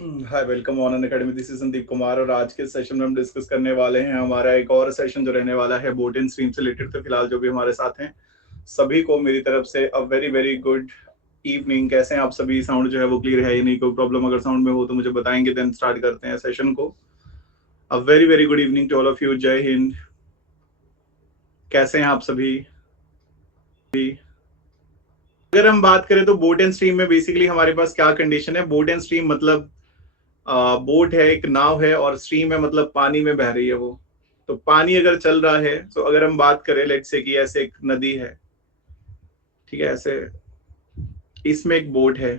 Hi, welcome on Unacademy. This is Sandeep Kumar और आज के सेशन में हम डिस्कस करने वाले हैं हमारा एक और सेशन जो रहने वाला है बोट एंड स्ट्रीम से रिलेटेड। तो फिलहाल जो भी हमारे साथ हैं सभी को मेरी तरफ से अ वेरी वेरी गुड इवनिंग। कैसे हैं आप सभी? साउंड जो है वो क्लियर है या नहीं? कोई प्रॉब्लम अगर साउंड में हो तो मुझे बताएंगे, देन स्टार्ट करते हैं सेशन को। A very very good evening to all of you. जय हिंद। कैसे हैं आप सभी? अगर हम बात करें तो बोट एंड स्ट्रीम में बेसिकली हमारे पास क्या कंडीशन है। बोट एंड स्ट्रीम मतलब बोट है, एक नाव है, और स्ट्रीम है मतलब पानी में बह रही है वो। तो पानी अगर चल रहा है तो अगर हम बात करें लेट्स से कि ऐसे एक नदी है, ठीक है, ऐसे इसमें एक बोट है।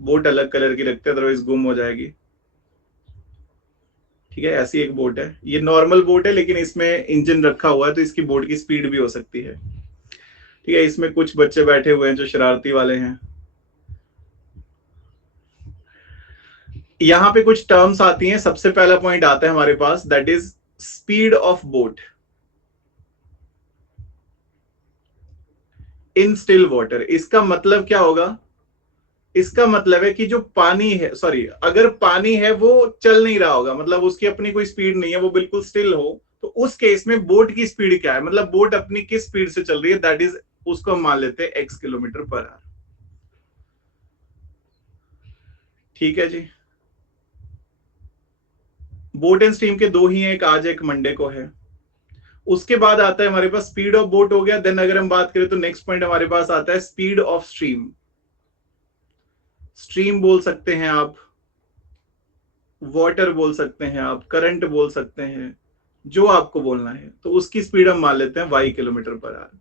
बोट अलग कलर की रखते हैं अदरवाइज गुम हो जाएगी। ठीक है, ऐसी एक बोट है। ये नॉर्मल बोट है लेकिन इसमें इंजन रखा हुआ है तो इसकी बोट की स्पीड भी हो सकती है। ठीक है, इसमें कुछ बच्चे बैठे हुए हैं जो शरारती वाले हैं। यहाँ पे कुछ टर्म्स आती हैं। सबसे पहला पॉइंट आता है हमारे पास, that is speed of boat in still water. इसका मतलब क्या होगा? इसका मतलब है कि जो पानी है, सॉरी, अगर पानी है वो चल नहीं रहा होगा, मतलब उसकी अपनी कोई स्पीड नहीं है, वो बिल्कुल स्टिल हो, तो उस केस में बोट की स्पीड क्या है, मतलब बोट अपनी किस स्पीड से चल रही है, दैट इज, उसको हम मान लेते हैं एक्स किलोमीटर पर आवर। ठीक है जी। बोट एंड स्ट्रीम के दो ही हैं, एक आज एक मंडे को है। उसके बाद आता है हमारे पास स्पीड ऑफ बोट हो गया। देन अगर हम बात करें तो नेक्स्ट पॉइंट हमारे पास आता है स्पीड ऑफ स्ट्रीम। स्ट्रीम बोल सकते हैं आप, वाटर बोल सकते हैं आप, करंट बोल सकते हैं, जो आपको बोलना है। तो उसकी स्पीड हम मान लेते हैं वाई किलोमीटर पर आवर।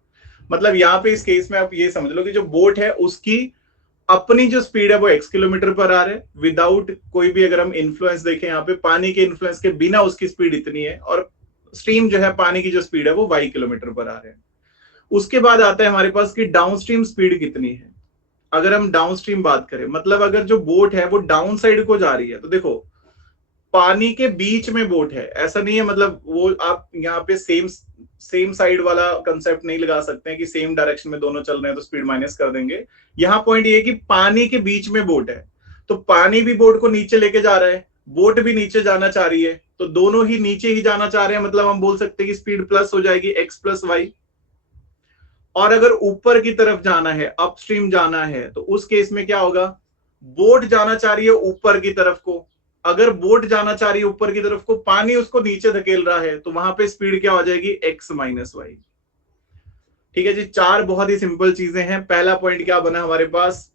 मतलब यहाँ पे इस केस में आप ये समझ लो कि जो बोट है उसकी अपनी जो स्पीड है वो एक्स किलोमीटर पर आवर है, विदाउट कोई भी, अगर हम इन्फ्लुएंस देखें यहाँ पे, पानी के इन्फ्लुएंस के बिना उसकी स्पीड इतनी है, और स्ट्रीम जो है पानी की जो स्पीड है वो वाई किलोमीटर पर आवर है। उसके बाद आता है हमारे पास कि डाउन स्ट्रीम स्पीड कितनी है। अगर हम डाउन स्ट्रीम बात करें, मतलब अगर जो बोट है वो डाउन साइड को जा रही है, तो देखो पानी के बीच में बोट है, ऐसा नहीं है, मतलब वो आप यहाँ पे सेम सेम साइड वाला कंसेप्ट नहीं लगा सकते हैं कि सेम डायरेक्शन में दोनों चल रहे हैं तो स्पीड माइनस कर देंगे। यहाँ पॉइंट ये है कि पानी के बीच में बोट है, तो पानी भी बोट को नीचे लेके जा रहा है, बोट भी नीचे जाना चाह रही है, तो दोनों ही नीचे ही जाना चाह रहे हैं, मतलब हम बोल सकते हैं कि स्पीड प्लस हो जाएगी एक्स प्लस वाई। और अगर ऊपर की तरफ जाना है, अपस्ट्रीम जाना है, तो उस केस में क्या होगा? बोट जाना चाह रही है ऊपर की तरफ को। अगर बोट जाना चाह रही है ऊपर की तरफ को, पानी उसको नीचे धकेल रहा है, तो वहां पे स्पीड क्या हो जाएगी? X minus y. ठीक है जी। चार बहुत ही सिंपल चीजें हैं। पहला पॉइंट क्या बना हमारे पास?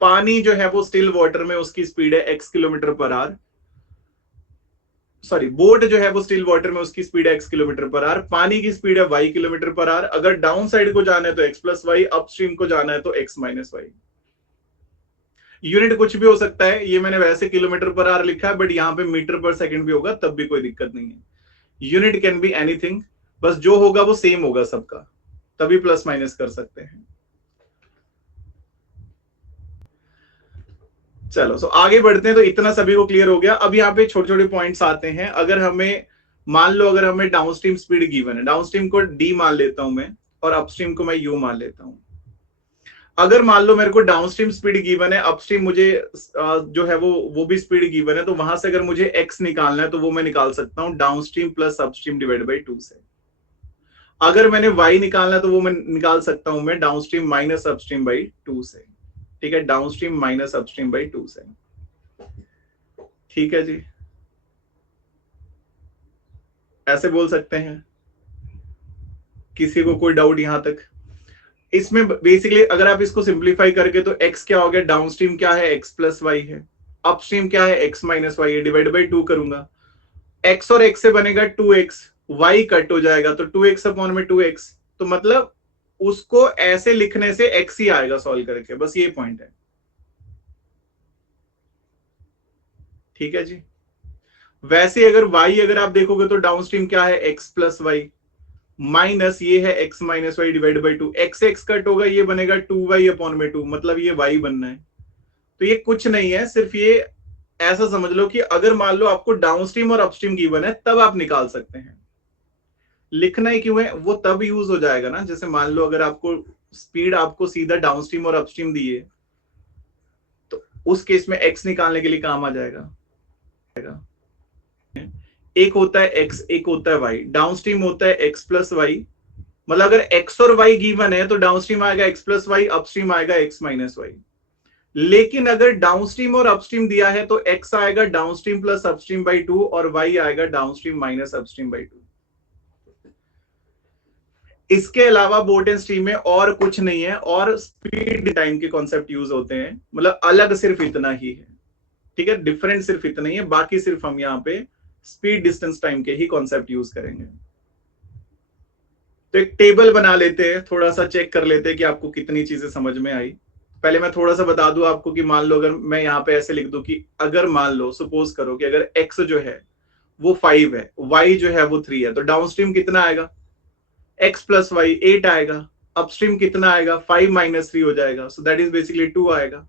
पानी जो है वो स्टिल वाटर में उसकी स्पीड है x kilometre per our. Sorry, boat जो है वो स्टिल वाटर में उसकी स्पीड है एक्स किलोमीटर पर आवर, पानी की स्पीड है वाई किलोमीटर पर आवर। अगर डाउन साइड को जाना है तो एक्स प्लस वाई, अपस्ट्रीम को जाना है तो एक्स माइनस वाई। यूनिट कुछ भी हो सकता है, ये मैंने वैसे किलोमीटर पर आवर लिखा है, बट यहाँ पे मीटर पर सेकंड भी होगा तब भी कोई दिक्कत नहीं है। यूनिट कैन बी एनीथिंग, बस जो होगा वो सेम होगा सबका, तभी प्लस माइनस कर सकते हैं। चलो, सो आगे बढ़ते हैं। तो इतना सभी को क्लियर हो गया। अब यहाँ पे छोटे छोटे पॉइंट्स आते हैं। अगर हमें मान लो, अगर हमें डाउनस्ट्रीम स्पीड गिवन है, डाउनस्ट्रीम को डी मान लेता हूं मैं, और अपस्ट्रीम को मैं यू मान लेता हूं। अगर मान लो मेरे को डाउनस्ट्रीम स्पीड गिवन है, अपस्ट्रीम मुझे जो है वो भी स्पीड गिवन है, तो वहां से अगर मुझे एक्स निकालना है तो वो मैं निकाल सकता हूं downstream plus upstream divide by 2 से। अगर मैंने वाई निकालना है तो वो मैं निकाल सकता हूं मैं डाउनस्ट्रीम माइनस अपस्ट्रीम बाई 2 से। ठीक है, डाउनस्ट्रीम माइनस अपस्ट्रीम बाई 2 से। ठीक है जी, ऐसे बोल सकते हैं। किसी को कोई डाउट यहां तक? इसमें बेसिकली अगर आप इसको सिंप्लीफाई करके, तो x क्या हो गया? डाउनस्ट्रीम क्या है? x प्लस वाई है। अपस्ट्रीम क्या है? x माइनस वाई है। डिवाइड बाई 2 करूंगा, x और x से बनेगा 2x, y कट हो जाएगा तो 2x अपॉन में 2x। तो मतलब उसको ऐसे लिखने से x ही आएगा सॉल्व करके, बस ये पॉइंट है। ठीक है जी। वैसे अगर y अगर आप देखोगे तो डाउनस्ट्रीम क्या है? x प्लस वाई माइनस ये है x minus y divide by 2। X x cut होगा, ये बनेगा 2y अपॉन में 2, मतलब ये y बनना है। तो ये कुछ नहीं है, सिर्फ ये ऐसा समझ लो कि अगर मान लो आपको डाउनस्ट्रीम और अपस्ट्रीम गिवन है तब आप निकाल सकते हैं। लिखना ही क्यों है? वो तब यूज हो जाएगा ना, जैसे मान लो अगर आपको स्पीड आपको सीधा डाउनस्ट्रीम और अपस्ट्रीम दी है, तो उस केस में x निकालने के लिए काम आ जाएगा। एक होता है x, एक होता है y। डाउनस्ट्रीम होता है x प्लस वाई, मतलब अगर x और y गिवन है तो डाउनस्ट्रीम आएगा x प्लस वाई, अपस्ट्रीम आएगा x माइनस वाई। लेकिन अगर डाउनस्ट्रीम और अपस्ट्रीम दिया है तो x आएगा डाउनस्ट्रीम प्लस अपस्ट्रीम बाई 2 और y आएगा डाउनस्ट्रीम माइनस अपस्ट्रीम बाई 2। इसके अलावा बोट एंड स्ट्रीम में और कुछ नहीं है, और स्पीड टाइम के कॉन्सेप्ट यूज होते हैं, मतलब अलग सिर्फ इतना ही है, ठीक है, डिफरेंट सिर्फ इतना ही है, बाकी सिर्फ हम यहाँ पे स्पीड डिस्टेंस टाइम के ही कॉन्सेप्ट यूज करेंगे। तो एक टेबल बना लेते हैं, थोड़ा सा चेक कर लेते हैं कि आपको कितनी चीजें समझ में आई। पहले मैं थोड़ा सा बता दूं आपको कि मान लो अगर मैं यहाँ पे ऐसे लिख दूं कि अगर मान लो सपोज करो कि अगर x जो है वो 5 है, y जो है वो 3 है, तो डाउनस्ट्रीम कितना आएगा, x प्लस वाई 8 आएगा। अपस्ट्रीम कितना आएगा, 5 माइनस 3 हो जाएगा, सो दैट इज बेसिकली 2 आएगा।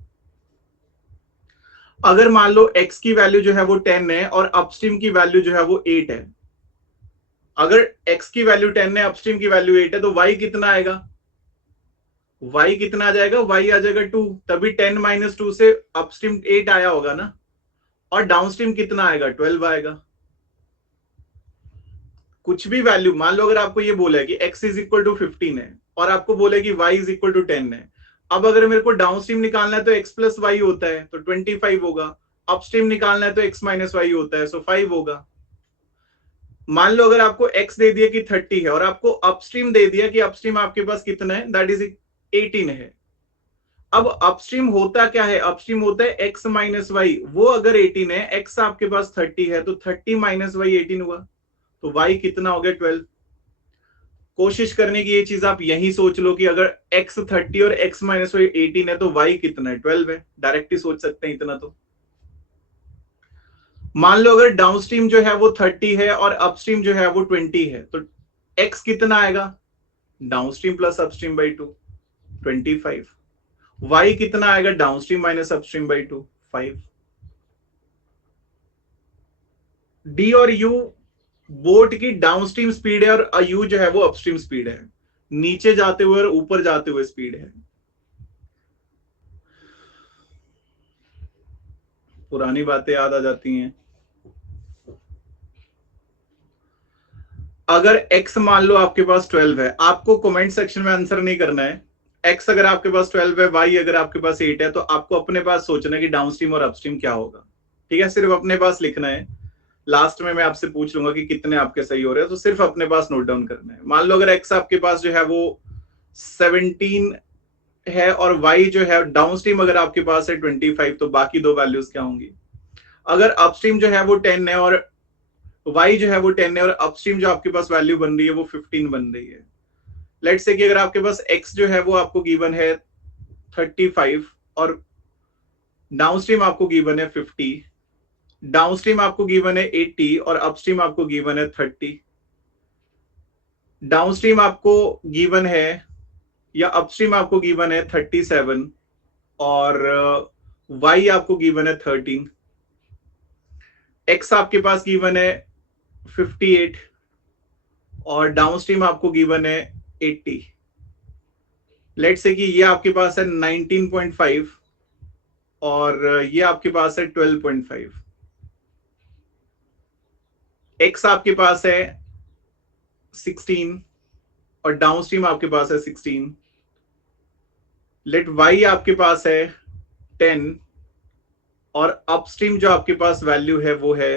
अगर मान लो x की वैल्यू जो है वो 10 है और अपस्ट्रीम की वैल्यू जो है वो 8 है, अगर x की वैल्यू 10 है, अपस्ट्रीम की वैल्यू 8 है, तो y कितना आएगा, y कितना आ जाएगा, y आ जाएगा 2, तभी 10 माइनस 2 से अपस्ट्रीम 8 आया होगा ना, और डाउनस्ट्रीम कितना आएगा, 12 आएगा। कुछ भी वैल्यू, मान लो अगर आपको ये बोला है कि x इज इक्वल टू 15 है और आपको बोले कि y इज इक्वल टू 10 है, अब अगर मेरे को डाउनस्ट्रीम निकालना है तो x प्लस वाई होता है तो 25 होगा, अपस्ट्रीम निकालना है तो x माइनस वाई होता है, सो 5 होगा। मान लो अगर आपको x दे दिया कि 30 है और आपको अपस्ट्रीम दे दिया कि अपस्ट्रीम आपके पास कितना है, दैट इज 18 है। अब अपस्ट्रीम होता क्या है, अपस्ट्रीम होता है x माइनस वाई, वो अगर 18 है, x आपके पास 30 है, तो 30 माइनस वाई 18 हुआ, तो y कितना हो गया, 12। कोशिश करने की ये चीज आप यही सोच लो कि अगर x 30 और x माइनस वाई 18 है तो y कितना है, 12 है। डायरेक्ट ही सोच सकते हैं इतना। तो मान लो अगर डाउनस्ट्रीम जो है वो 30 है और अपस्ट्रीम जो है वो 20 है, तो x कितना आएगा, downstream plus upstream by 2, 25। y कितना आएगा, downstream minus upstream by 2, 5। d और u बोट की डाउनस्ट्रीम स्पीड है और u जो है वो अपस्ट्रीम स्पीड है, नीचे जाते हुए और ऊपर जाते हुए स्पीड है। पुरानी बातें याद आ जाती हैं। अगर x मान लो आपके पास 12 है, आपको कमेंट सेक्शन में आंसर नहीं करना है। x अगर आपके पास 12 है, y अगर आपके पास 8 है, तो आपको अपने पास सोचना है कि डाउनस्ट्रीम और अपस्ट्रीम क्या होगा, ठीक है, सिर्फ अपने पास लिखना है। लास्ट में मैं आपसे पूछ लूंगा कि कितने आपके सही हो रहे हैं, तो सिर्फ अपने पास नोट डाउन करना है। मान लो अगर x आपके पास जो है वो 17 है और y जो है डाउनस्ट्रीम अगर आपके पास है 25, तो बाकी दो वैल्यूज क्या होंगी। अगर अपस्ट्रीम जो है वो 10 है और y जो है वो 10 है और अपस्ट्रीम जो आपके पास वैल्यू बन रही है वो 15 बन रही है। लेट्स से कि अगर आपके पास x जो है वो आपको गिवन है 35 और डाउनस्ट्रीम आपको गिवन है 50, डाउनस्ट्रीम आपको गिवन है 80 और अपस्ट्रीम आपको गिवन है 30। डाउनस्ट्रीम आपको गिवन है या अपस्ट्रीम आपको गिवन है 37 और y आपको गिवन है 13। x आपके पास गिवन है 58 और डाउनस्ट्रीम आपको गिवन है 80। लेट्स से कि ये आपके पास है 19.5 और ये आपके पास है 12.5। x आपके पास है 16 और डाउनस्ट्रीम आपके पास है 16। लेट y आपके पास है 10 और अपस्ट्रीम जो आपके पास वैल्यू है वो है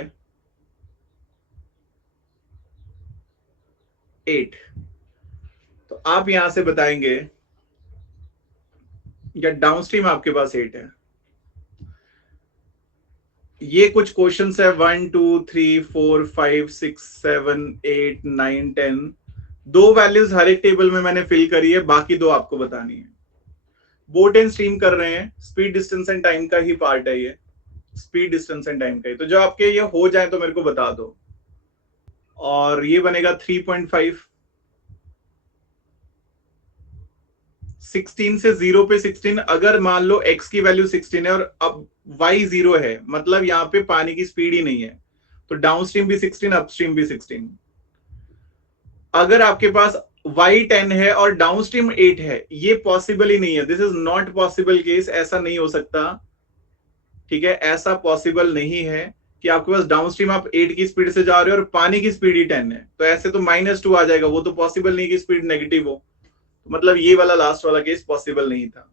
8। तो आप यहां से बताएंगे, या डाउनस्ट्रीम आपके पास 8 है। ये कुछ क्वेश्चंस है 1 2 3 4 5 6 7 8 9 10। दो वैल्यूज हर एक टेबल में मैंने फिल करी है, बाकी दो आपको बतानी है। बोट एंड स्ट्रीम कर रहे हैं, स्पीड डिस्टेंस एंड टाइम का ही पार्ट है ये, स्पीड डिस्टेंस एंड टाइम का ही। तो जो आपके ये हो जाए तो मेरे को बता दो। और ये बनेगा 3.5। 16 से 0 पे 16, अगर मान लो x की वैल्यू 16 है और अब y 0 है, मतलब यहाँ पे पानी की स्पीड ही नहीं है, तो डाउनस्ट्रीम भी 16 अपस्ट्रीम भी 16। अगर आपके पास y 10 है और डाउनस्ट्रीम 8 है, ये पॉसिबल ही नहीं है, this is not possible case, ऐसा नहीं हो सकता। ठीक है, ऐसा पॉसिबल नहीं है कि आपके पास डाउनस्ट्रीम आप 8 की स्पीड से जा रहे हो और पानी की स्पीड ही 10 है, तो ऐसे तो -2 आ जाएगा, वो तो पॉसिबल नहीं कि स्पीड नेगेटिव हो। मतलब ये वाला लास्ट वाला केस पॉसिबल नहीं था।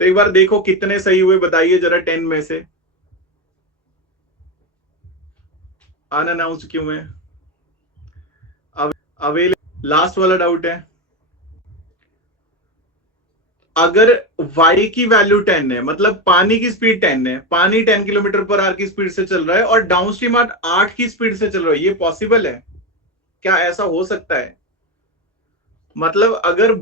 तो एक बार देखो कितने सही हुए, बताइए जरा 10 में से। अनअनाउंस्ड क्यों है? अवेल लास्ट वाला डाउट है। अगर y की वैल्यू 10 है, मतलब पानी की स्पीड 10 है, पानी 10 किलोमीटर पर आवर की स्पीड से चल रहा है और डाउनस्ट्रीम 8 की स्पीड से चल रहा है, ये पॉसिबल है क्या? ऐसा हो सकता है? मतलब अगर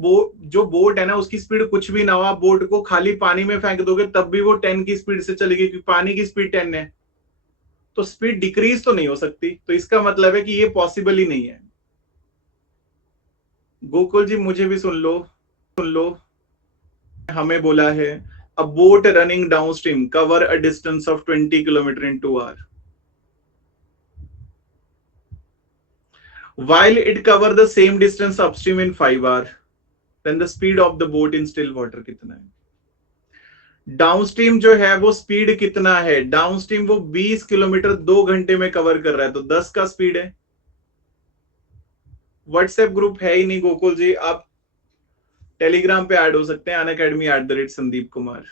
जो बोट है ना, उसकी स्पीड कुछ भी ना हो, आप बोट को खाली पानी में फेंक दोगे तब भी वो 10 की स्पीड से चलेगी, क्योंकि पानी की स्पीड 10 है, तो स्पीड डिक्रीज तो नहीं हो सकती। तो इसका मतलब है कि ये पॉसिबल ही नहीं है। गोकुल जी मुझे भी सुन लो। हमें बोला है a boat running downstream cover a distance of 20 kilometre in 2 hour, while it cover the same distance upstream in 5 hour, then the speed of the boat in still water कितना है? डाउनस्ट्रीम जो है वो स्पीड कितना है? Downstream वो 20 kilometre 2 घंटे में कवर कर रहा है, तो 10 का स्पीड है। व्हाट्सएप ग्रुप है ही नहीं गोकुल जी, आप टेलीग्राम पे ऐड हो सकते हैं, unacademy@संदीप कुमार।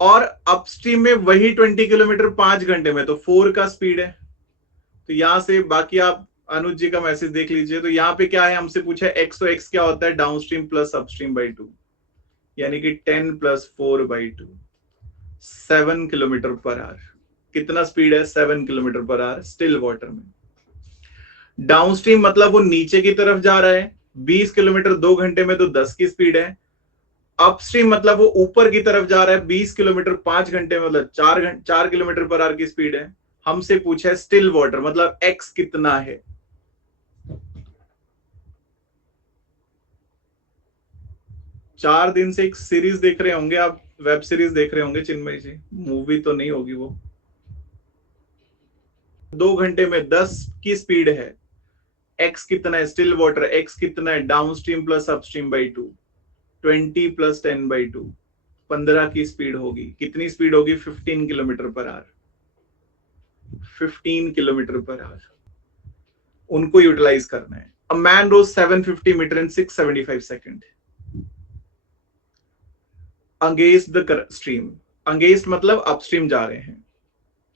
और अपस्ट्रीम में वही 20 किलोमीटर 5 घंटे में, तो 4 का स्पीड है। तो यहां से बाकी आप अनुज जी का मैसेज देख लीजिए। तो यहाँ पे क्या है, हमसे पूछा एक्स, तो एक्स क्या होता है? डाउनस्ट्रीम प्लस अपस्ट्रीम बाई 2, यानी कि 10 + 4/2, 7 किलोमीटर पर आवर। कितना स्पीड है? 7 kilometre per our still water में। डाउनस्ट्रीम मतलब वो नीचे की तरफ जा रहा है, 20 किलोमीटर 2 घंटे में, तो 10 की स्पीड है। अपस्ट्रीम मतलब वो ऊपर की तरफ जा रहा है, 20 किलोमीटर 5 घंटे में, मतलब 4 किलोमीटर पर आवर की स्पीड है। हमसे पूछा है स्टिल वाटर, मतलब एक्स कितना है? चार दिन से एक सीरीज देख रहे होंगे आप, वेब सीरीज देख रहे होंगे चिन्मय जी, मूवी तो नहीं होगी वो। 2 घंटे में 10 की स्पीड है। एक्स कितना है? स्टिल वाटर एक्स कितना है? डाउनस्ट्रीम प्लस अपस्ट्रीम बाई 2, 20 + 10/2, 15 की स्पीड होगी। कितनी स्पीड होगी? 15 kilometre per hour. 15 kilometre per hour उनको यूटिलाइज करना है। A man rows 750 metre in 675 second against the stream. Against मतलब अपस्ट्रीम जा रहे हैं,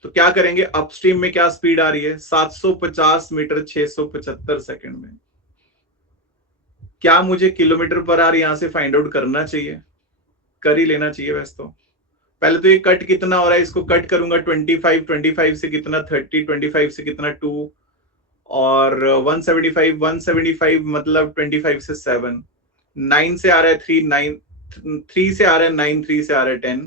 तो क्या करेंगे? अपस्ट्रीम में क्या स्पीड आ रही है? 750 मीटर 675 सेकंड में। क्या मुझे किलोमीटर पर आवर यहां से फाइंड आउट करना चाहिए? कर ही लेना चाहिए वैसे तो। पहले तो ये कट कितना हो रहा है, इसको कट करूंगा 25 से कितना 30, 25 से कितना 2, और 175 मतलब 25 से 7, 9 से आ रहा है 3, 9 3 से आ रहा है 9, 3 से आ रहा है 10,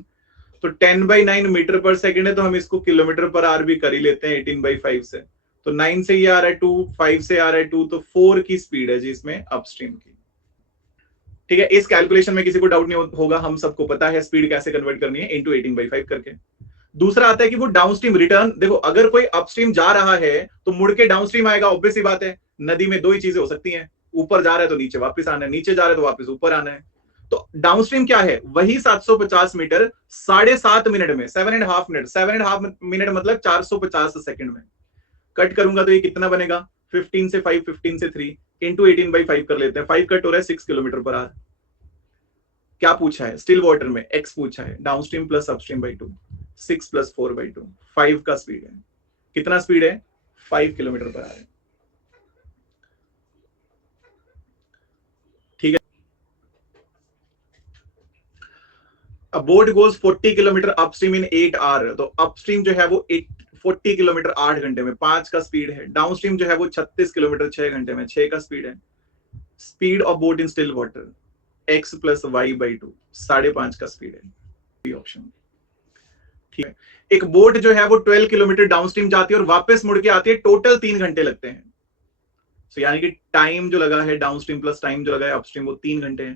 तो 10/9 मीटर पर सेकंड है, तो हम इसको किलोमीटर पर आवर भी कर ही लेते हैं 18/5 से। तो 9 से ये आ रहा है 2, 5 से आ रहा है 2, तो 4 की स्पीड है जी इसमें अपस्ट्रीम की। ठीक है, इस कैलकुलेशन में किसी को डाउट नहीं होगा, हम सबको पता है स्पीड कैसे कन्वर्ट करनी है, इंटू 18/5 करके। दूसरा आता है कि वो डाउनस्ट्रीम रिटर्न, देखो अगर कोई अपस्ट्रीम जा रहा है तो मुड़ के डाउनस्ट्रीम आएगा, ऑब्वियस सी बात है। नदी में दो ही चीजें हो सकती हैं, ऊपर जा रहा है तो नीचे वापस आना है, नीचे जा रहा है तो वापस ऊपर आना है। तो डाउनस्ट्रीम क्या है? वही 750 मीटर 7.5 मिनट में, 7.5 मिनट, 7.5 मिनट मतलब 450 सेकंड में। कट करूंगा तो ये कितना बनेगा? 15 से 5, 15 से 3 इंटू 18/5 कर लेते हैं। 5 कट हो रहा है 6 किलोमीटर पर आवर। क्या पूछा है? स्टिल वाटर में एक्स पूछा है, डाउनस्ट्रीम प्लस अपस्ट्रीम बाई 2, 6 + 4/2, 5 का स्पीड है। कितना स्पीड है? 5 किलोमीटर पर आवर। ठीक है, अब boat goes 40 kilometre upstream in 8 hour, तो अपस्ट्रीम जो है वो 40 किलोमीटर 8 घंटे में, 5 का स्पीड है। डाउनस्ट्रीम जो है वो 36 किलोमीटर 6 घंटे में, 6 का स्पीड है। Speed of boat in still water x + y/2, 5.5 का स्पीड है ऑप्शन। ठीक है, एक बोट जो है वो 12 किलोमीटर डाउनस्ट्रीम जाती है और वापस मुड़ के आती है, टोटल 3 घंटे लगते हैं। तो यानी कि टाइम जो लगा है डाउनस्ट्रीम प्लस टाइम जो लगा है अपस्ट्रीम, वो 3 घंटे है।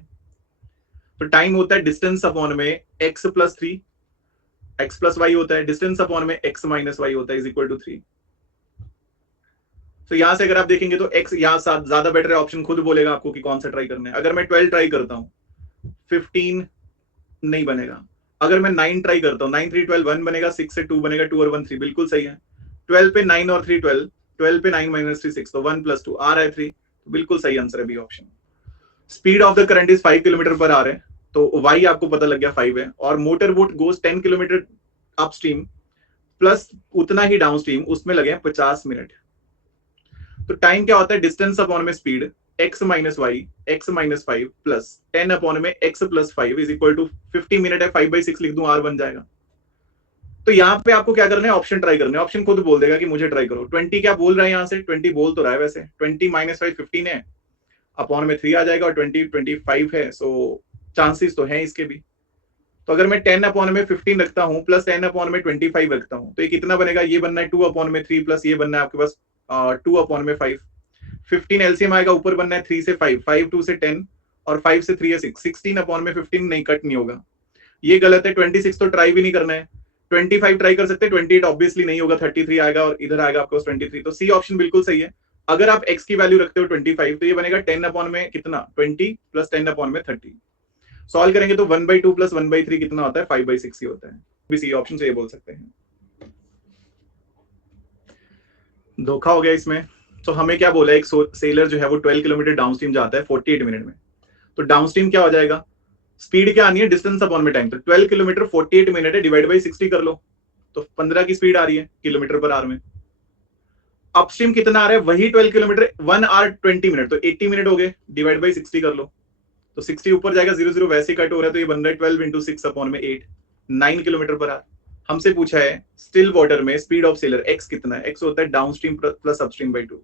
तो टाइम होता है डिस्टेंस अपॉन में x + 3, x + y होता है, डिस्टेंस अपॉन में x - y होता है, = 3। तो यहां से अगर आप देखेंगे तो x यहां ज्यादा बेटर है, ऑप्शन खुद बोलेगा आपको कि कौन सा ट्राई करना है। अगर मैं 12 ट्राई करता हूं 15 नहीं बनेगा, अगर मैं 9 ट्राई करता हूँ, 9 3 12 1 बनेगा, 6 से 2 बनेगा, 2 और 1 3, बिल्कुल सही है। 12 पे 9 और 3 12, 12 पे 9 माइनस 3 6, तो 1 प्लस 2 आ रहा है 3, बिल्कुल सही आंसर है B option. Speed of the current is 5 kilometre per hour है, तो वाई आपको पता लग गया 5 है, और motor boat goes 10 kilometre upstream plus उतना ही डाउनस्ट्रीम, उसमें लगे 50 मिनट। तो टाइम क्या होता है, डिस्टेंस अपॉन में speed x minus y x minus 5 plus 10 upon में x plus 5 is equal to 50 minute है, 5/6 लिख दूं, r बन जाएगा। तो यहाँ पे आपको क्या करना है, ऑप्शन ट्राई करना है, ऑप्शन खुद बोल देगा कि मुझे ट्राई करो। 20 क्या बोल रहा है, यहाँ से 20 बोल तो रहा है, वैसे 20 माइनस 5 15 है, अपॉन में 3 आ जाएगा, और 20 25 है, सो चांसेस तो हैं इसके भी। तो अगर मैं 10 अपॉन में 15 रखता हूँ प्लस 10 अपॉन में 25 रखता हूँ, तो ये कितना बनेगा, ये बनना है 2 अपॉन में 3 प्लस ये बनना है आपके पास 2 अपॉन में 5। 15 एलसीएम आएगा, ऊपर बनना है 3 से 5, 5 2 से 10 और 5 से 3 है 6, 16 अपॉन में 15 नहीं, कट नहीं होगा, ये गलत है। 26 तो ट्राई भी नहीं करना है, 25 ट्राई कर सकते हैं, 28 ऑब्वियसली नहीं होगा, 33 आएगा और इधर आएगा आपको 23, तो सी ऑप्शन बिल्कुल सही है। अगर आप x की वैल्यू रखते हो 25, तो ये बनेगा 10 अपॉन में कितना 20 प्लस 10 अपॉन में 30। सॉल्व करेंगे तो 1/2 प्लस 1/3 कितना होता है, 5/6 ही होता है, भी सी ऑप्शन से ये बोल सकते हैं। धोखा हो गया इसमें। तो हमें क्या बोला, एक सेलर जो है वो 12 किलोमीटर डाउनस्ट्रीम जाता है 48 मिनट में, तो डाउनस्ट्रीम क्या हो जाएगा, स्पीड क्या आनी है, डिस्टेंस अपॉन में टाइम, तो 12 किलोमीटर 48 मिनट है, डिवाइड बाई 60 कर लो, तो 15 की स्पीड आ रही है किलोमीटर पर आवर में। अपस्ट्रीम कितना आ रहा है, वही 12 किलोमीटर 1 आवर 20 मिनट, तो 80 मिनट हो गए, डिवाइड बाई 60 कर लो, तो 60 ऊपर जाएगा, 0 0 वैसे कट हो रहा है, तो ये बन रहा है 12 इंटू 6 अपॉन में 8, 9 किलोमीटर पर आवर। हमसे पूछा है स्टिल वाटर में स्पीड ऑफ सेलर x कितना है, x होता है downstream plus upstream by 2,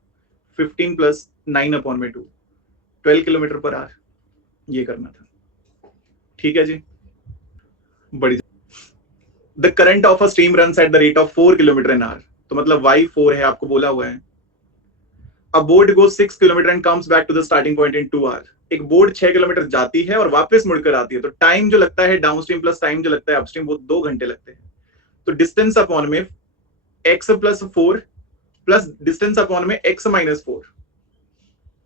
15 plus 9 upon में 2, 12 किलोमीटर पर आवर, ये करना था। ठीक है जी, बड़ी। The current of a stream runs at the rate of 4 kilometre an hour, तो मतलब y 4 है, आपको बोला हुआ है। A boat goes 6 kilometre and comes back to the starting point in 2 hour, एक बोट 6 किलोमीटर जाती है और वापस मुड़कर आती है, तो टाइम जो लगता है डाउनस्ट्रीम प्लस टाइम जो लगता है अपस्ट्रीम, वो 2 घंटे लगते हैं। तो डिस्टेंस अपॉन में x plus 4 plus distance upon में x माइनस 4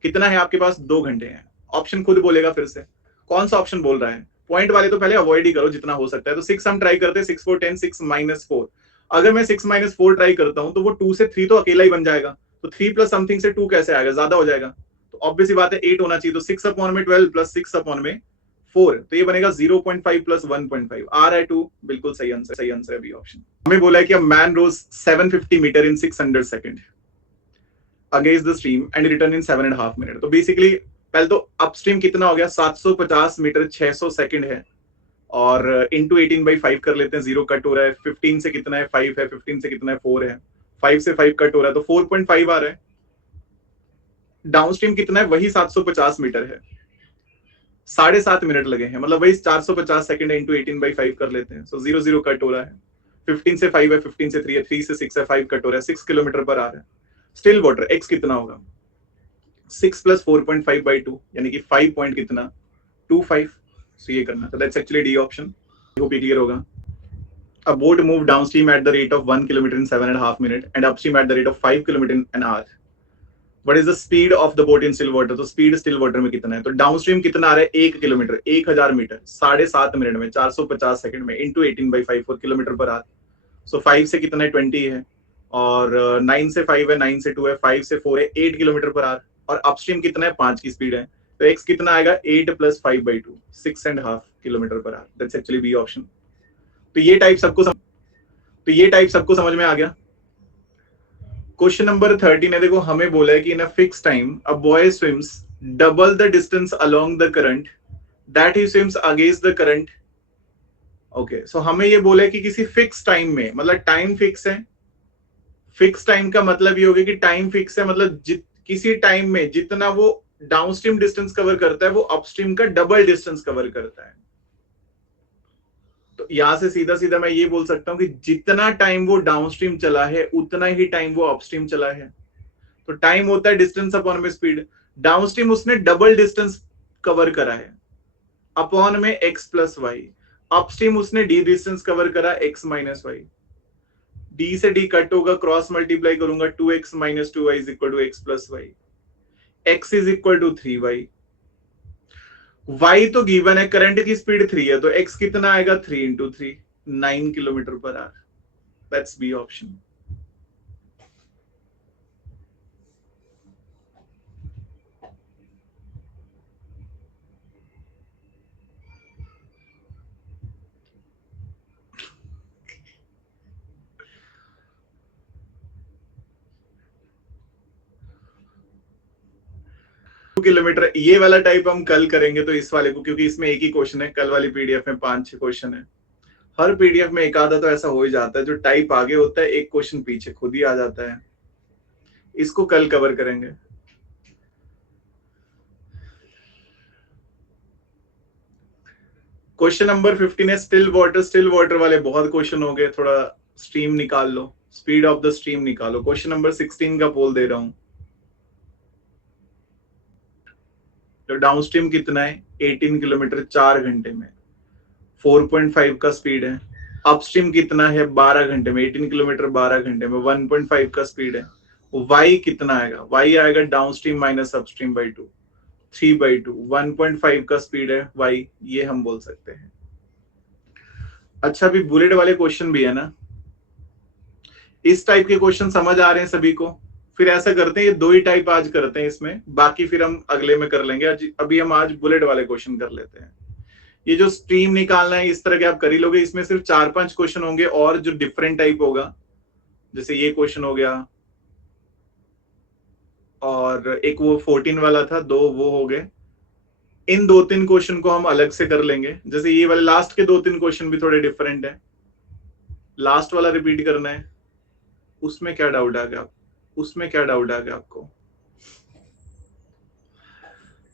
कितना है आपके पास, 2 घंटे हैं। ऑप्शन खुद बोलेगा, फिर से कौन सा ऑप्शन बोल रहा है, पॉइंट वाले तो पहले अवॉइड ही करो जितना हो सकता है। तो 6 हम ट्राई करते हैं, 6 4 10, 6 माइनस 4, अगर मैं 6 माइनस 4 ट्राई करता हूं तो वो 2 से 3 तो अकेला ही बन जाएगा, तो 3 प्लस समथिंग से 2 कैसे आएगा, ज्यादा हो जाएगा, तो ऑब्वियस बात है 8 होना चाहिए, तो 6 अपॉन में 12 प्लस 6 अपॉन में 4, तो ये बनेगा 0.5 प्लस 1.5, आ रहा है 2, बिल्कुल सही आंसर है बी ऑप्शन। हमें बोला है कि a man rows 750 metre in 600 second against the stream and return in 7.5 minute. तो बेसिकली पहले तो अपस्ट्रीम कितना हो गया, 750 मीटर 600 सेकंड है, और इंटू 18/5 कर लेते हैं, 0 कट हो रहा है, 15 से कितना है 5 है, 15 से कितना है 4 है, 5 से 5 कट हो रहा है, तो 4.5 आ रहा है। डाउनस्ट्रीम कितना है, वही 750 मीटर है, 7.5 मिनट लगे हैं, मतलब वही 450 सेकंड है, इंटू 18/5 कर लेते हैं, सो 0 0 कट हो रहा है, 15 से 5 है, 15 से 3 है, 3 से 6 है, 5 कट हो रहा है, 6 किलोमीटर पर आ रहा है। स्टिल वाटर x कितना होगा, 6 प्लस 4.5/2 यानी कि 5 पॉइंट कितना 25, सो ये करना, तो that's actually D option. Hope ये क्लियर होगा। A boat moved downstream at the rate of 1 kilometer in 7.5 minutes and upstream at the rate of 5 kilometer an hour. What is the speed of the boat in still water? तो speed still water में कितना है, तो downstream कितना आ रहा है, 1 kilometre 1000 metre 7.5 minute में 450 सेकंड में इंटू 18/5 4 किलोमीटर पर आवर, सो 5 से कितना है 20 है, और 9 से 5 है, 9 से 2 है, 5 से 4 है, 8 किलोमीटर पर आवर, और अपस्ट्रीम कितना है 5 की स्पीड है, तो x कितना आएगा 8 plus 5/2 6.5 kilometre per hour, that's actually B option. तो ये टाइप सबको समझ में आ गया। क्वेश्चन नंबर 13 है, देखो हमें बोला है कि in a fix time a boy swims double the distance along the current that he swims against the current. Okay, so हमें ये बोला है कि किसी फिक्स टाइम में, मतलब टाइम फिक्स है, फिक्स टाइम का मतलब ये हो गया कि टाइम फिक्स है, मतलब किसी टाइम में जितना वो डाउनस्ट्रीम डिस्टेंस कवर करता है वो अपस्ट्रीम का डबल डिस्टेंस कवर करता है। तो यहां से सीधा सीधा मैं ये बोल सकता हूं कि जितना टाइम वो डाउनस्ट्रीम चला है उतना ही टाइम वो अपस्ट्रीम चला है, तो टाइम होता है डिस्टेंस अपॉन में स्पीड, डाउनस्ट्रीम उसने डबल डिस्टेंस कवर करा है अपॉन में x प्लस वाई, अपस्ट्रीम उसने डी डिस्टेंस कवर करा x माइनस वाई, डी से डी कट होगा, क्रॉस मल्टीप्लाई करूंगा 2x minus 2y is equal to x plus y, x is equal to 3y। y तो given है, current की speed 3 है, तो x कितना आएगा 3 into 3, 9 kilometre per hour. That's B option. Kilometre, ये वाला टाइप हम कल करेंगे, तो इस वाले को, क्योंकि इसमें एक ही क्वेश्चन है, कल वाली पीडीएफ में 5-6 क्वेश्चन है। हर पीडीएफ में एक आधा तो ऐसा हो ही जाता है, जो टाइप आगे होता है एक क्वेश्चन पीछे खुद ही आ जाता है। इसको कल कवर करेंगे। क्वेश्चन नंबर 15 है स्टिल वाटर। स्टिल वाटर वाले बहुत क्वेश्चन हो गए, थोड़ा स्ट्रीम निकाल लो, स्पीड ऑफ द स्ट्रीम निकालो। क्वेश्चन नंबर 16 का पोल दे रहा हूं। तो डाउनस्ट्रीम कितना है 18 किलोमीटर 4 घंटे में, 4.5 का स्पीड है। अपस्ट्रीम कितना है 12 घंटे में, 18 किलोमीटर 12 घंटे में, 1.5 का स्पीड है। वाई कितना आएगा, वाई आएगा डाउनस्ट्रीम माइनस अपस्ट्रीम बाई 2, 3/2, 1.5 का स्पीड है वाई, ये हम बोल सकते हैं। अच्छा, अभी बुलेट वाले क्वेश्चन भी है ना, इस टाइप के क्वेश्चन समझ आ रहे हैं सभी को? फिर ऐसा करते हैं, ये 2 ही टाइप आज करते हैं इसमें, बाकी फिर हम अगले में कर लेंगे। अभी हम आज बुलेट वाले क्वेश्चन कर लेते हैं। ये जो स्ट्रीम निकालना है इस तरह के आप कर ही लोगे, इसमें सिर्फ 4-5 क्वेश्चन होंगे और जो डिफरेंट टाइप होगा, जैसे ये क्वेश्चन हो गया, और एक वो 14 वाला था, 2 वो हो गए। इन 2-3 क्वेश्चन को हम अलग से कर लेंगे। जैसे ये वाले लास्ट के 2-3 क्वेश्चन भी थोड़े डिफरेंट है, लास्ट वाला रिपीट करना है। उसमें क्या डाउट आ गया, उसमें क्या डाउट आ गया आपको?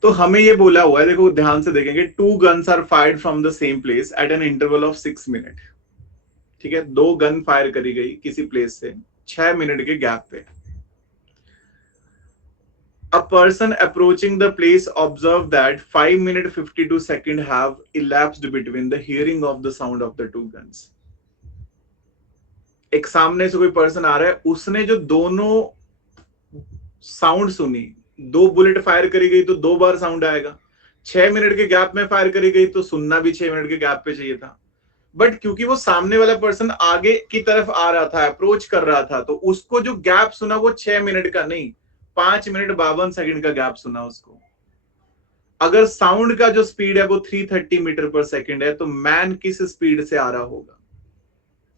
तो हमें ये बोला हुआ है, देखो ध्यान से देखेंगे, 2 guns are fired from the same place at an interval of 6 minute. ठीक है, 2 गन फायर करी गई किसी प्लेस से 6 मिनट के गैप पे। A person approaching the place observed that 5 minutes 52 seconds have elapsed between the hearing of the sound of the 2 guns. एक सामने से कोई पर्सन आ रहा है, उसने जो दोनों साउंड सुनी, 2 बुलेट फायर करी गई तो 2 बार साउंड आएगा, 6 मिनट के गैप में फायर करी गई तो सुनना भी 6 मिनट के गैप पे चाहिए था। बट क्योंकि वो सामने वाला पर्सन आगे की तरफ आ रहा था, अप्रोच कर रहा था, तो उसको जो गैप सुना वो 6 मिनट का नहीं, 5 मिनट 52 सेकंड का गैप सुना उसको। अगर साउंड का जो स्पीड है वो 330 मीटर पर सेकंड है, तो मैन किस स्पीड से आ रहा होगा?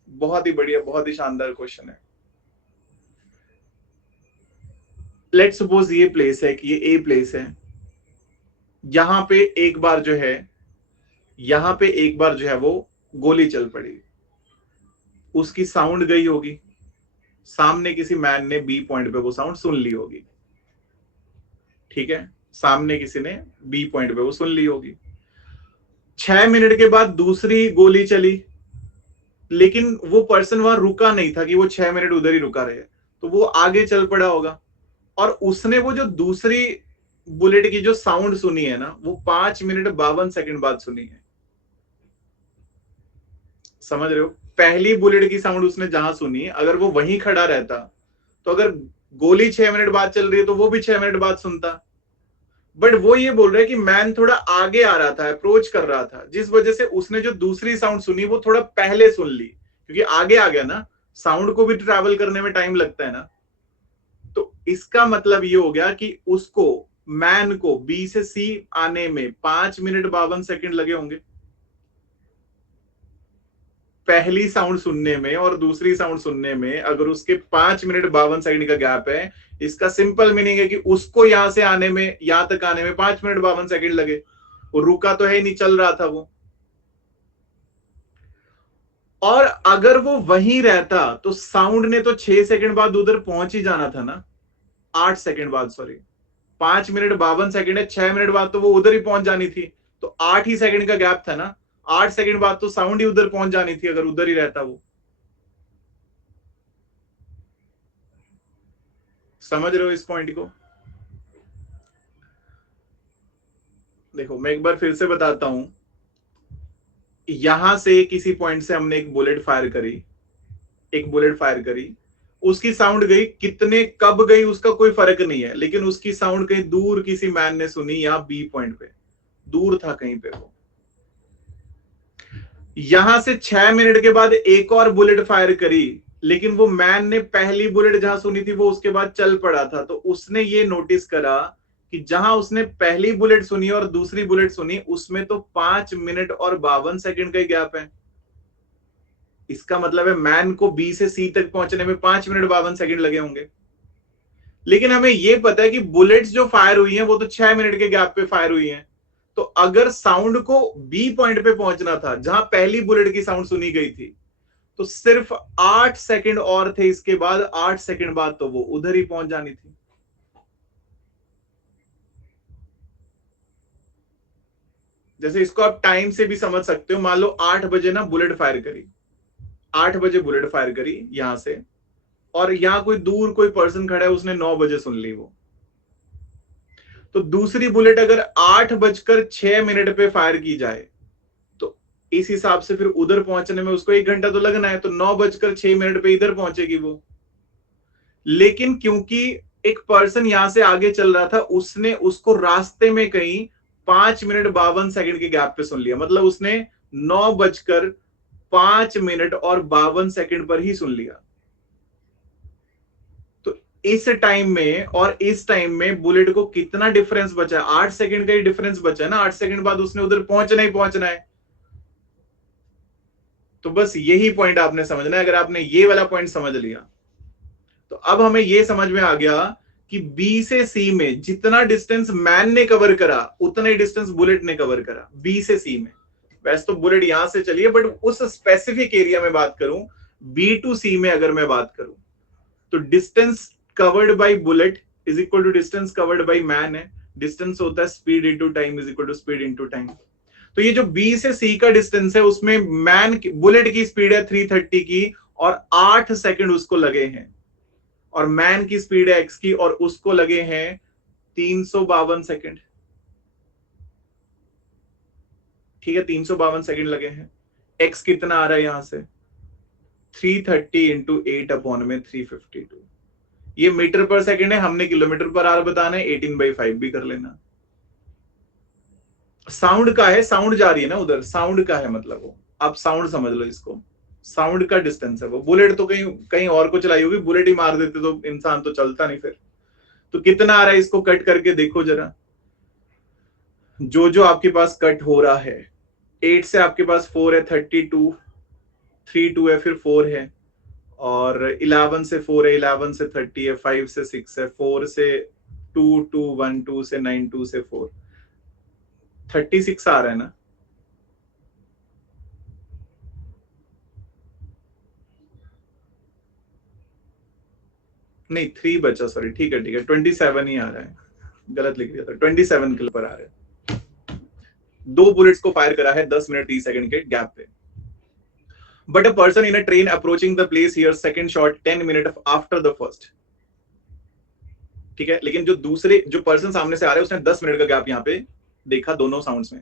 बहुत ही बढ़िया, बहुत ही शानदार क्वेश्चन है। लेट सपोज ये प्लेस है कि ये ए प्लेस है, यहां पे एक बार जो है, यहां पे एक बार जो है वो गोली चल पड़ी, उसकी साउंड गई होगी, सामने किसी मैन ने बी पॉइंट पे वो साउंड सुन ली होगी। ठीक है, सामने किसी ने बी पॉइंट पे वो सुन ली होगी। 6 मिनट के बाद दूसरी गोली चली, लेकिन वो पर्सन वहां रुका नहीं था कि वो 6 मिनट उधर ही रुका रहे, तो वो आगे चल पड़ा होगा, और उसने वो जो दूसरी बुलेट की जो साउंड सुनी है ना, वो 5 मिनट 52 सेकंड बाद सुनी है। समझ रहे हो? पहली बुलेट की साउंड उसने जहां सुनी, अगर वो वहीं खड़ा रहता, तो अगर गोली 6 मिनट बाद चल रही है तो वो भी 6 मिनट बाद सुनता। बट वो ये बोल रहा है कि मैन थोड़ा आगे आ रहा था, अप्रोच कर रहा था, जिस वजह से उसने जो दूसरी साउंड सुनी वो थोड़ा पहले सुन ली, क्योंकि आगे आ गया ना, साउंड को भी ट्रैवल करने में टाइम लगता है ना। तो इसका मतलब ये हो गया कि उसको, मैन को बी से सी आने में 5 मिनट 52 सेकंड लगे होंगे, पहली साउंड सुनने में और दूसरी साउंड सुनने में अगर उसके 5 मिनट 52 सेकंड का गैप है, इसका सिंपल मीनिंग है कि उसको यहां से आने में, यहां तक आने में 5 मिनट 52 सेकंड लगे। वो रुका तो है नहीं, चल रहा था वो। और अगर वो वहीं रहता तो साउंड ने तो 6 सेकंड बाद उधर पहुंच ही जाना था ना, 8 सेकंड बाद, सॉरी, 5 मिनट 52 सेकंड है, 6 मिनट बाद तो वो उधर ही पहुंच जानी थी, तो 8 ही सेकंड का गैप था ना, 8 सेकंड बाद तो साउंड ही उधर पहुंच जानी थी अगर उधर ही रहता वो। समझ रहे हो इस पॉइंट को? देखो मैं एक बार फिर से बताता हूं, यहां से किसी पॉइंट से हमने एक बुलेट फायर करी, एक बुलेट फायर करी, उसकी साउंड गई, कितने कब गई उसका कोई फर्क नहीं है, लेकिन उसकी साउंड कहीं दूर किसी मैन ने सुनी, यहां बी पॉइंट पे, दूर था कहीं पे वो। यहां से 6 मिनट के बाद एक और बुलेट फायर करी, लेकिन वो मैन ने पहली बुलेट जहां सुनी थी वो उसके बाद चल पड़ा था। तो उसने ये नोटिस करा कि जहां उसने पहली बुलेट सुनी और दूसरी बुलेट सुनी उसमें तो 5 मिनट और 52 सेकंड का ही गैप है। इसका मतलब है मैन को बी से सी तक पहुंचने में 5 मिनट 52 सेकंड लगे होंगे। लेकिन हमें यह पता है कि बुलेट्स जो फायर हुई हैं वो तो 6 मिनट के गैप पे फायर हुई हैं। तो अगर साउंड को बी पॉइंट पे पहुंचना था जहां पहली बुलेट की साउंड सुनी गई थी, तो सिर्फ 8 सेकंड और थे। इसके बाद 8 सेकंड बाद तो वो उधर ही पहुंच जानी थी। जैसे इसको आप टाइम से भी समझ सकते हो। मान लो 8 बजे ना बुलेट फायर करी, 8 बजे बुलेट फायर करी यहां से, और यहां कोई दूर कोई पर्सन खड़ा है उसने 9 बजे सुन ली वो। तो दूसरी बुलेट अगर 8:06 पे फायर की जाए तो इस हिसाब से फिर उधर पहुंचने में उसको 1 घंटा तो लगना है। तो 9:06 पे इधर पहुंचेगी वो। लेकिन क्योंकि एक पर्सन यहां से आगे चल रहा था, उसने उसको रास्ते में कहीं 5 मिनट 52 सेकंड के गैप पे सुन लिया। मतलब उसने 9:05 और 52 सेकंड पर ही सुन लिया। तो इस टाइम में और इस टाइम में बुलेट को कितना डिफरेंस बचा है? 8 सेकंड का ही डिफरेंस बचा है ना। 8 सेकंड बाद उसने उधर पहुंचना ही पहुंचना है। तो बस यही पॉइंट आपने समझना है। अगर आपने ये वाला पॉइंट समझ लिया तो अब हमें यह समझ में आ गया कि बी से सी में जितना डिस्टेंस मैन ने कवर करा उतना ही डिस्टेंस बुलेट ने कवर करा बी से सी में। वैसे तो बुलेट यहां से चली है, बट उस स्पेसिफिक एरिया में बात करूं, बी टू सी में अगर मैं बात करूं, तो distance covered by bullet is equal to distance covered by man है। डिस्टेंस होता है speed into time is equal to speed into time. तो ये जो बी से सी का डिस्टेंस है उसमें मैन बुलेट की स्पीड है 330 की और 8 सेकंड उसको लगे हैं, और मैन की स्पीड है एक्स की और उसको लगे हैं 352 सेकंड। ठीक है, 352 सेकंड लगे हैं। एक्स कितना आ रहा है यहां से? 330 इंटू 8/352। ये मीटर पर सेकंड है, हमने किलोमीटर पर आवर बताना है। 18/5 भी कर लेना। साउंड का है, साउंड जा रही है ना उधर, साउंड का है मतलब वो। आप साउंड समझ लो इसको, साउंड का डिस्टेंस है वो। बुलेट तो कहीं कहीं और को चलाई होगी, बुलेट ही मार देते तो इंसान तो चलता नहीं फिर। तो कितना आ रहा है इसको कट करके देखो जरा। जो जो आपके पास कट हो रहा है, 8 से आपके पास 4 है 32, 3 2 है, फिर 4 है, और 11 से 4 है, 11 से 30 है, 5 से 6 है, 4 से 2 2 1 2 से 9 2 से 4, 36 आ रहा है ना। नहीं 3 बचा, सॉरी, ठीक है 27 ही आ रहा है, गलत लिख दिया था। 27 किलो पर आ रहा है। 2 बुलेट्स को फायर करा है 10 मिनट 30 सेकंड के गैप पे। But a person in a train approaching the place here second shot 10 minute after the first. ठीक है, लेकिन जो दूसरे जो पर्सन सामने से आ रहे हैं उसने 10 मिनट का गैप यहाँ पे देखा दोनों साउंड्स में।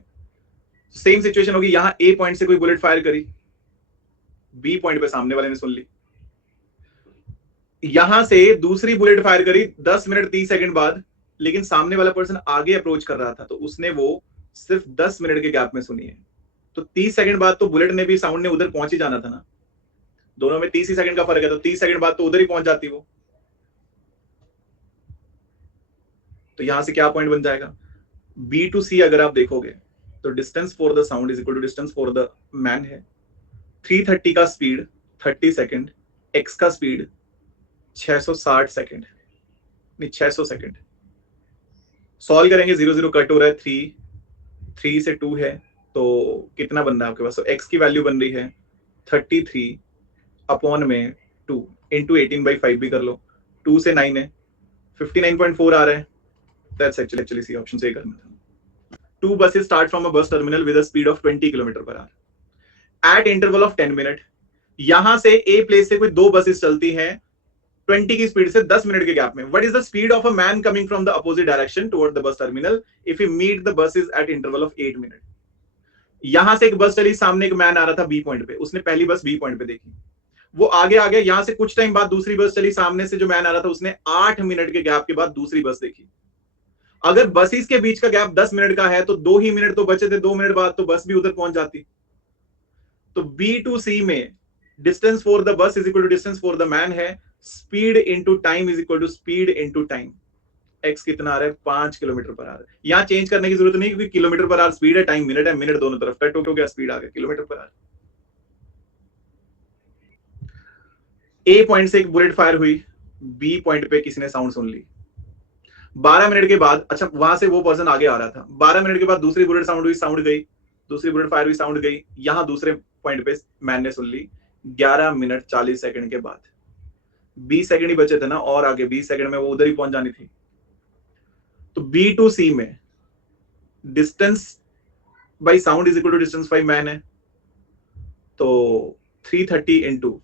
सेम सिचुएशन होगी, यहां ए पॉइंट से कोई बुलेट फायर करी, बी पॉइंट पे सामने वाले ने सुन ली। यहां से दूसरी बुलेट फायर करी 10 मिनट 30 सेकंड बाद, लेकिन सामने वाला पर्सन आगे अप्रोच कर रहा था तो उसने वो सिर्फ 10 मिनट के गैप में सुनी है। तो 30 सेकंड बाद तो बुलेट ने भी, साउंड ने उधर पहुंच ही जाना था ना। दोनों में 30 ही सेकंड का फर्क है, तो 30 सेकंड बाद तो उधर ही पहुंच जाती वो। तो यहां से क्या पॉइंट बन जाएगा? बी टू सी अगर आप देखोगे तो distance for the sound is equal to distance for the man है। 330 का स्पीड 30 सेकंड, एक्स का स्पीड 660 सेकंड, नहीं 600 सेकंड। सॉल्व करेंगे, 0 0 कट हो रहा है, 3 से 2 है, तो कितना बन रहा है आपके पास? तो एक्स की वैल्यू बन रही है 33 अपॉन में 2 इंटू 18/5 भी कर लो। 2 से 9 है, 59.4 आ रहा है। दैट्स एक्चुअली सी ऑप्शन से करना था। 2 buses start from a bus terminal with a speed of 20 km/h at interval of 10 minute. यहां से ए प्लेस से कोई 2 बसेस चलती हैं 20 की स्पीड से 10 मिनट के गैप में। What is the speed of a man coming from the opposite direction toward the bus terminal if he meet the buses at interval of 8 minute. यहां से एक बस चली, सामने एक मैन आ रहा था बी पॉइंट पे, उसने पहली बस बी पॉइंट पे देखी, वो आगे आ गया। यहां से कुछ टाइम बाद दूसरी बस चली, सामने से जो मैन आ रहा था उसने 8 मिनट के गैप के बाद दूसरी बस देखी। अगर बसेस के बीच का गैप 10 मिनट का है तो 2 ही मिनट तो बचे थे, 2 मिनट बाद तो बस भी उधर पहुंच जाती। तो बी टू सी में distance for the bus is equal to distance for the man है, speed into time is equal to speed into time. X कितना आ रहा है 5 किलोमीटर पर आवर। यहां चेंज करने की जरूरत नहीं क्योंकि किलोमीटर पर आवर स्पीड है, टाइम मिनट है, मिनट दोनों तरफ कट हो गया, स्पीड आ गया kilometre per our. A point से एक बुलेट फायर हुई, बी पॉइंट पे किसी ने साउंड सुन ली। 12 मिनट के बाद, अच्छा वहां से वो पर्सन आगे आ रहा था, 12 मिनट के बाद दूसरी बुलेट साउंड हुई, साउंड गई, दूसरी बुलेट फायर हुई, साउंड गई, यहां दूसरे पॉइंट पे मैन ने सुन ली 11 मिनट 40 सेकंड के बाद। 20 सेकंड ही बचे थे ना, और आगे 20 सेकंड में वो उधर ही पहुंच जानी थी। तो बी टू सी में distance by sound is equal to distance by man है, तो 330 इंटू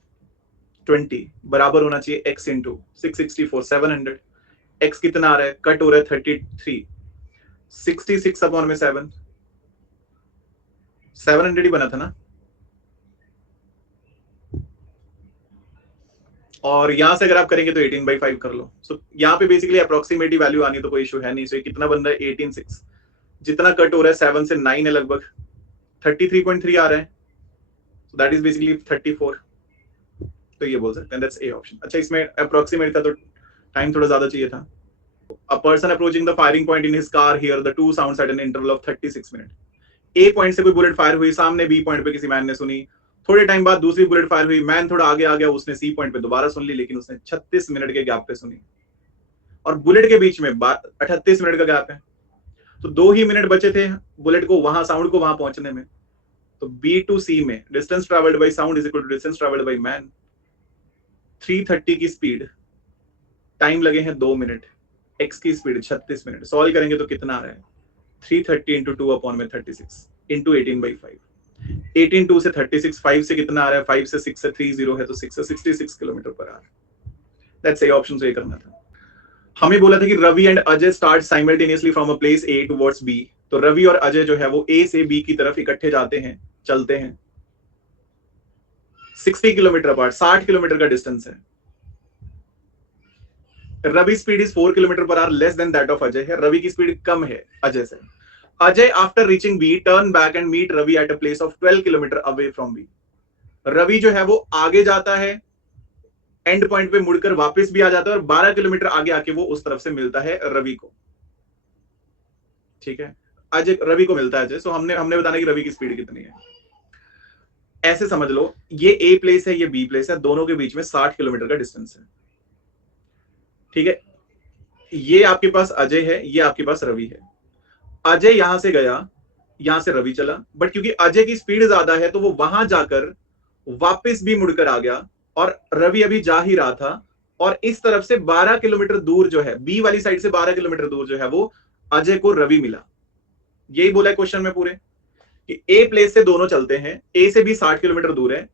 20 बराबर होना चाहिए x इंटू 664 700। x कितना आ रहा है, कट हो रहा है 33, 66 अपॉन में 700 ही बना था ना। और यहां से अगर आप करेंगे तो 18/5 कर लो। सो यहाँ पे बेसिकली अप्रोक्सीमेटली वैल्यू आनी तो कोई इशू है नहीं। सो कितना बन रहा है 18.6, जितना कट हो रहा है 7 से 9 है लगभग, 33.3 आ रहा है, सो दैट इज बेसिकली 34। तो ये बोल सकते हैं दैट्स ए ऑप्शन। अच्छा इसमें अप्रोक्सीमेट था तो टाइम थोड़ा ज्यादा चाहिए था। A person approaching the firing point in his car here the two sounds at an interval of 36 minutes. A point से कोई बुलेट फायर हुई, सामने बी पॉइंट पे किसी मैन ने सुनी, थोड़े टाइम बाद दूसरी बुलेट फायर हुई, मैन थोड़ा आगे आ गया, उसने सी पॉइंट पे दोबारा सुन ली, लेकिन उसने 36 मिनट के गैप पे सुनी, और बुलेट के बीच में 38 मिनट का गैप है, तो 2 ही मिनट बचे थे बुलेट को वहां साउंड को वहां पहुंचने में। तो बी टू सी में distance travelled by sound is equal to distance travelled by man. 330 की स्पीड, टाइम लगे हैं 2 मिनट, x की स्पीड 36 मिनट। सॉल्व करेंगे तो कितना आ रहा है 330 इंटू 2 अपॉन में 36 इंटू 18/5। 18 2 से 36, 5 से कितना आ रहा है, 5 से 6 से 30 है, तो 6 से 66 kilometre per hour. That's A option से करना था। हमें बोला था कि Ravi and Ajay start simultaneously from a place A towards B. तो रवि और अजय जो है वो ए से बी की तरफ इकट्ठे जाते हैं, चलते हैं 60 किलोमीटर अपार्ट, 60 किलोमीटर का डिस्टेंस है। Ravi speed is 4 kilometre per hour less than that of Ajay है, रवि की स्पीड कम है अजय से। Ajay after reaching B turn back and meet Ravi at a place of 12 kilometre away from B. Ravi जो है वो आगे जाता है, एंड पॉइंट पे मुड़कर वापस भी आ जाता है, और 12 किलोमीटर आगे आके वो उस तरफ से मिलता है रवि को। ठीक है, अजय रवि को मिलता है अजय। सो हमने बताना कि रवि की स्पीड कितनी है। ऐसे समझ लो ये ए प्लेस है, ये बी प्लेस है, दोनों के बीच में 60 किलोमीटर का डिस्टेंस है। ठीक है, ये आपके पास अजय है, ये आपके पास रवि है। अजय यहां से गया, यहां से रवि चला, बट क्योंकि अजय की स्पीड ज्यादा है तो वो वहां जाकर वापस भी मुड़कर आ गया, और रवि अभी जा ही रहा था, और इस तरफ से 12 किलोमीटर दूर जो है, बी वाली साइड से 12 किलोमीटर दूर जो है वो अजय को रवि मिला। यही बोला है क्वेश्चन में पूरे कि ए प्लेस से दोनों चलते हैं, ए से भी 60 किलोमीटर दूर है,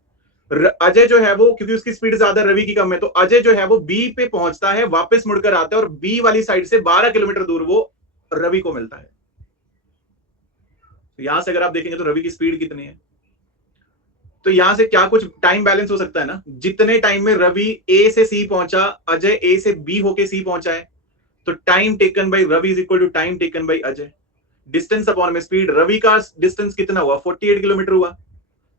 अजय जो है वो क्योंकि उसकी स्पीड ज्यादा रवि की कम है, तो अजय जो है वो बी पे पहुंचता है, वापस मुड़कर आता है, और बी वाली साइड से 12 किलोमीटर दूर वो रवि को मिलता है। तो यहां से अगर आप देखेंगे तो रवि की स्पीड कितनी है, तो यहां से क्या कुछ टाइम बैलेंस हो सकता है ना, जितने टाइम में रवि ए से सी पहुंचा, अजय ए से बी होके सी पहुंचा है, तो time taken by Ravi is equal to time taken by Ajay. Distance upon में स्पीड, रवि का डिस्टेंस कितना हुआ 48 किलोमीटर हुआ,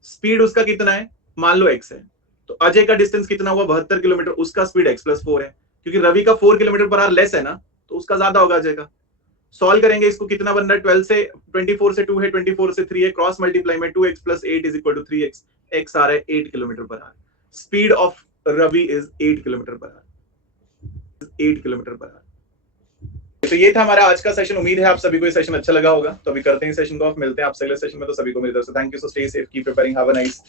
स्पीड उसका कितना है मान लो x है, तो अजय का डिस्टेंस कितना हुआ 72 किलोमीटर, उसका स्पीड x+4 है, क्योंकि रवि का 4 किलोमीटर पर आवर लेस है ना, तो उसका ज्यादा होगा अजय का। सॉल्व करेंगे इसको, कितना बन रहा है 12 से 24 से 2 है, 24 से 3 है, क्रॉस मल्टीप्लाई में 2x + 8 is equal to 3x, x आ रहा है 8 kilometre per hour. Speed of Ravi is 8 kilometre per hour, 8 kilometre per hour. तो ये था हमारा आज का सेशन। उम्मीद है आप सभी को ये सेशन अच्छा लगा होगा। तो अभी करते हैं सेशन को, आप मिलते हैं आपसे अगले सेशन में। तो सभी को मेरी तरफ से thank you, so stay safe, keep preparing, have a nice